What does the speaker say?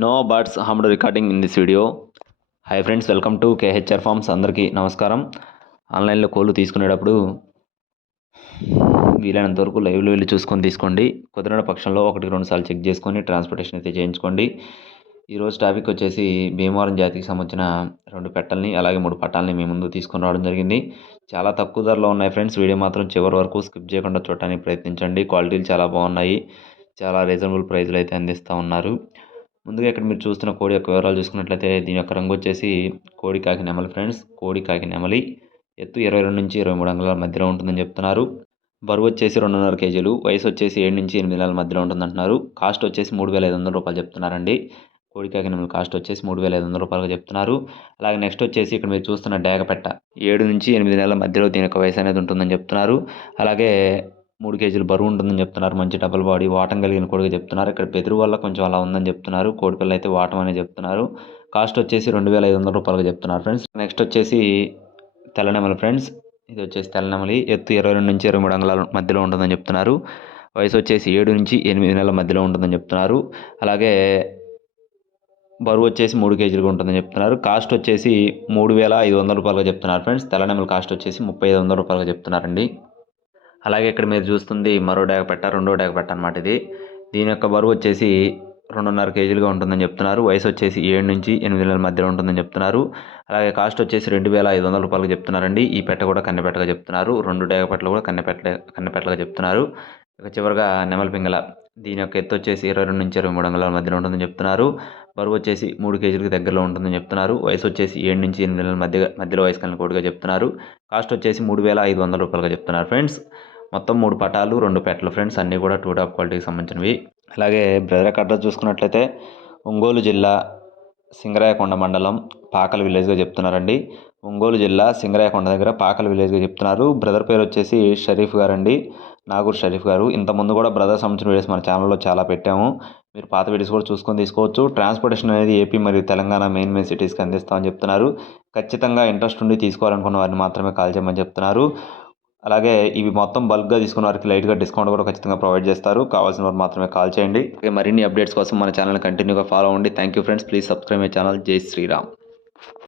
No birds harmed recording in this video. Hi friends, welcome to KHR farms. అందరికీ నమస్కారం. ఆన్లైన్లో కోళ్ళు తీసుకునేటప్పుడు వీలైనంత వరకు లైవ్లో వెళ్ళి చూసుకొని తీసుకోండి. కుదరని పక్షంలో 1-2 సార్లు చెక్ చేసుకొని ట్రాన్స్పోర్టేషన్ అయితే చేయించుకోండి. ఈరోజు టాపిక్ వచ్చేసి భీమవరం జాతికి సంబంధించిన 2 పెట్టల్ని అలాగే 3 పట్టాలని మీ ముందు తీసుకొని రావడం జరిగింది. చాలా తక్కువ ధరలో ఉన్నాయి ఫ్రెండ్స్. వీడియో మాత్రం చివరి వరకు స్కిప్ చేయకుండా చూడటానికి ప్రయత్నించండి. క్వాలిటీలు చాలా బాగున్నాయి. చాలా రీజనబుల్ ప్రైస్లో అయితే అందిస్తూ ఉన్నారు. ముందుగా ఇక్కడ మీరు చూస్తున్న కోడి యొక్క వివరాలు చూసుకున్నట్లయితే దీని యొక్క రంగు వచ్చేసి కోడి కాకి నెమలి ఫ్రెండ్స్. కోడి కాకి నెమలి ఎత్తు 22 నుంచి 23 అంగుళాల మధ్యలో ఉంటుందని చెప్తున్నారు. బరువు వచ్చేసి 2.5 కేజీలు. వయసు వచ్చేసి 7 నుంచి 8 నెలల మధ్యలో ఉంటుందంటున్నారు. కాస్ట్ వచ్చేసి 3,500 రూపాయలు చెప్తున్నారండి. కోడి కాకి నెమలి కాస్ట్ వచ్చేసి 3,500 రూపాయలుగా చెప్తున్నారు. అలాగే నెక్స్ట్ వచ్చేసి ఇక్కడ మీరు చూస్తున్న డేగపెట్ట 7 నుంచి 8 నెలల మధ్యలో దీని యొక్క వయసు అనేది ఉంటుందని చెప్తున్నారు. అలాగే 3 కేజీలు బరువు ఉంటుందని చెప్తున్నారు. మంచి డబల్ బాడీ వాటం కలిగిన కోడిగా చెప్తున్నారు. ఇక్కడ బెదురు వల్ల కొంచెం అలా ఉందని చెప్తున్నారు. కోడిపిల్ల అయితే వాటం అని చెప్తున్నారు. కాస్ట్ వచ్చేసి 2,500 రూపాయలుగా చెప్తున్నారు ఫ్రెండ్స్. నెక్స్ట్ వచ్చేసి తెల్లనెమలి ఫ్రెండ్స్. ఇది వచ్చేసి తెల్లనెమలి ఎత్తు 22 నుంచి 23 అంగుళాల మధ్యలో ఉంటుందని చెప్తున్నారు. వయసు వచ్చేసి 7 నుంచి 8 నెలల మధ్యలో ఉంటుందని చెప్తున్నారు. అలాగే బరువు వచ్చేసి 3 కేజీలుగా ఉంటుందని చెప్తున్నారు. కాస్ట్ వచ్చేసి 3,500 రూపాయలుగా చెప్తున్నారు ఫ్రెండ్స్. తెల్లనెమలి కాస్ట్ వచ్చేసి 3,500 రూపాయలుగా చెప్తున్నారండి. అలాగే ఇక్కడ మీరు చూస్తుంది మరో డేగపెట్ట, రెండో డేగపెట్ట అనమాట ఇది. దీని యొక్క బరువు వచ్చేసి 2.5 కేజీలుగా ఉంటుందని చెప్తున్నారు. వయసు వచ్చేసి 7 నుంచి 8 నెలల మధ్యలో ఉంటుందని చెప్తున్నారు. అలాగే కాస్ట్ వచ్చేసి 2,500 రూపాయలుగా చెప్తున్నారండి. ఈ పెట్ట కూడా కన్నెపెట్టగా చెప్తున్నారు. 2 డేగపెట్టలు కూడా కన్నెపెట్టలుగా చెప్తున్నారు. ఇక చివరిగా నెమలి పింగళ. దీని యొక్క ఎత్తు వచ్చేసి 22 నుంచి 23 అంగుళాల మధ్యలో ఉంటుందని చెప్తున్నారు. బరువు వచ్చేసి 3 కేజీలకు దగ్గరలో ఉంటుందని చెప్తున్నారు. వయసు వచ్చేసి 7 నుంచి 8 నెలల మధ్యలో వయసు కలిగిన కోడిగా చెప్తున్నారు. కాస్ట్ వచ్చేసి 3,500 రూపాయలుగా చెప్తున్నారు ఫ్రెండ్స్. మొత్తం 3 పటాలు 2 పెట్టలు ఫ్రెండ్స్. అన్నీ కూడా టూ టాప్ క్వాలిటీకి సంబంధించినవి. అలాగే బ్రదర్ యొక్క అడ్రస్ చూసుకున్నట్లయితే ఒంగోలు జిల్లా సింగరాయకొండ మండలం పాకల విలేజ్గా చెప్తున్నారండి. ఒంగోలు జిల్లా సింగరాయకొండ దగ్గర పాకల విలేజ్గా చెప్తున్నారు. బ్రదర్ పేరు వచ్చేసి షరీఫ్ గారండి, నాగూర్ షరీఫ్ గారు. ఇంతకుముందు కూడా బ్రదర్ సంబంధించిన వీడియోస్ మన ఛానల్లో చాలా పెట్టాము. మీరు పాత వీడియోస్ కూడా చూసుకొని తీసుకోవచ్చు. ట్రాన్స్పోర్టేషన్ అనేది ఏపీ మరియు తెలంగాణ మెయిన్ సిటీస్కి అందిస్తామని చెప్తున్నారు. ఖచ్చితంగా ఇంట్రెస్ట్ ఉండి తీసుకోవాలనుకున్న వారిని మాత్రమే కాల్ చేయమని చెప్తున్నారు. అలాగే ఇవి మొత్తం బల్క్గా తీసుకున్న వారికి లైట్గా డిస్కౌంట్ కూడా ఖచ్చితంగా ప్రొవైడ్ చేస్తారు. కావాల్సిన వారు మాత్రమే కాల్ చేయండి. మరిన్ని అప్డేట్స్ కోసం మన ఛానల్ కంటిన్యూగా ఫాలో అవ్వండి. Thank you friends. Please subscribe my channel. జై శ్రీరామ్.